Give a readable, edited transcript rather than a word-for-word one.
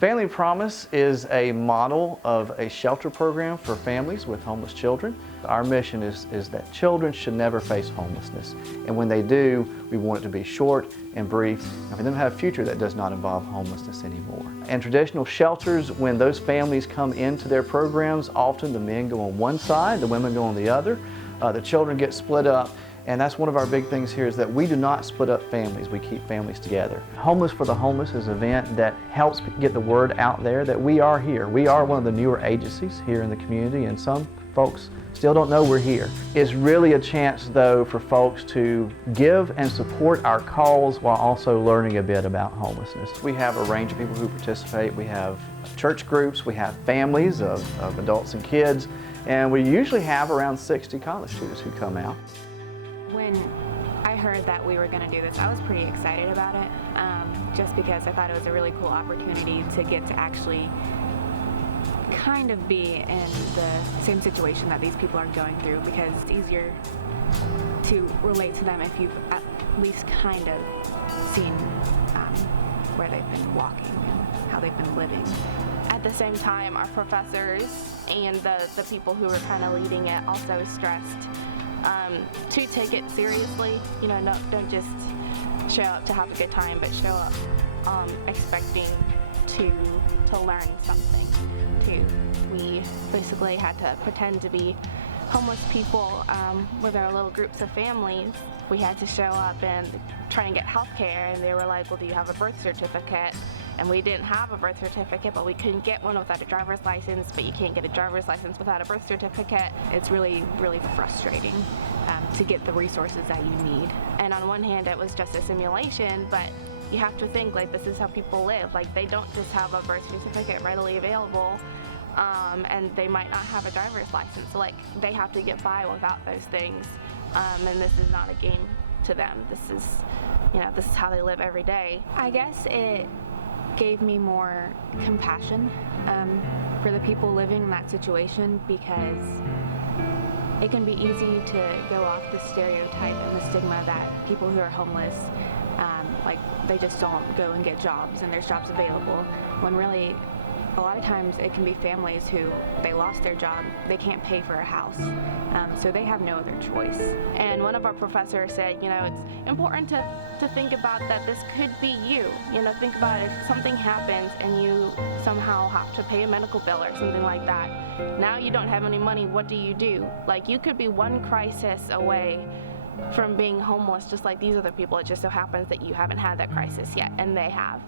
Family Promise is a model of a shelter program for families with homeless children. Our mission is that children should never face homelessness. And when they do, we want it to be short and brief, and for them to have a future that does not involve homelessness anymore. And traditional shelters, when those families come into their programs, often the men go on one side, the women go on the other. The children get split up. And that's one of our big things here, is that we do not split up families, we keep families together. Homeless for the Homeless is an event that helps get the word out there that we are here. We are one of the newer agencies here in the community, and some folks still don't know we're here. It's really a chance though for folks to give and support our cause while also learning a bit about homelessness. We have a range of people who participate. We have church groups, we have families of adults and kids, and we usually have around 60 college students who come out. When I heard that we were going to do this, I was pretty excited about it, just because I thought it was a really cool opportunity to get to actually kind of be in the same situation that these people are going through, because it's easier to relate to them if you've at least kind of seen where they've been walking and how they've been living. At the same time, our professors and the people who were kind of leading it also stressed to take it seriously. You know, don't just show up to have a good time, but show up expecting to learn something too. We basically had to pretend to be homeless people with our little groups of families. We had to show up and try and get health care, and they were like, well, do you have a birth certificate? And we didn't have a birth certificate, but we couldn't get one without a driver's license, but you can't get a driver's license without a birth certificate. It's really, really frustrating to get the resources that you need. And on one hand, it was just a simulation, but you have to think, like, this is how people live. Like, they don't just have a birth certificate readily available, and they might not have a driver's license. So, like, they have to get by without those things. And this is not a game to them. This is, you know, this is how they live every day. I guess it gave me more compassion for the people living in that situation, because it can be easy to go off the stereotype and the stigma that people who are homeless, like, they just don't go and get jobs and there's jobs available, when really a lot of times it can be families who they lost their job, they can't pay for a house, so they have no other choice. And one of our professors said, you know, it's important to think about that this could be you. You know, think about it, if something happens and you somehow have to pay a medical bill or something like that. Now you don't have any money, what do you do? Like, you could be one crisis away from being homeless just like these other people. It just so happens that you haven't had that crisis yet, and they have.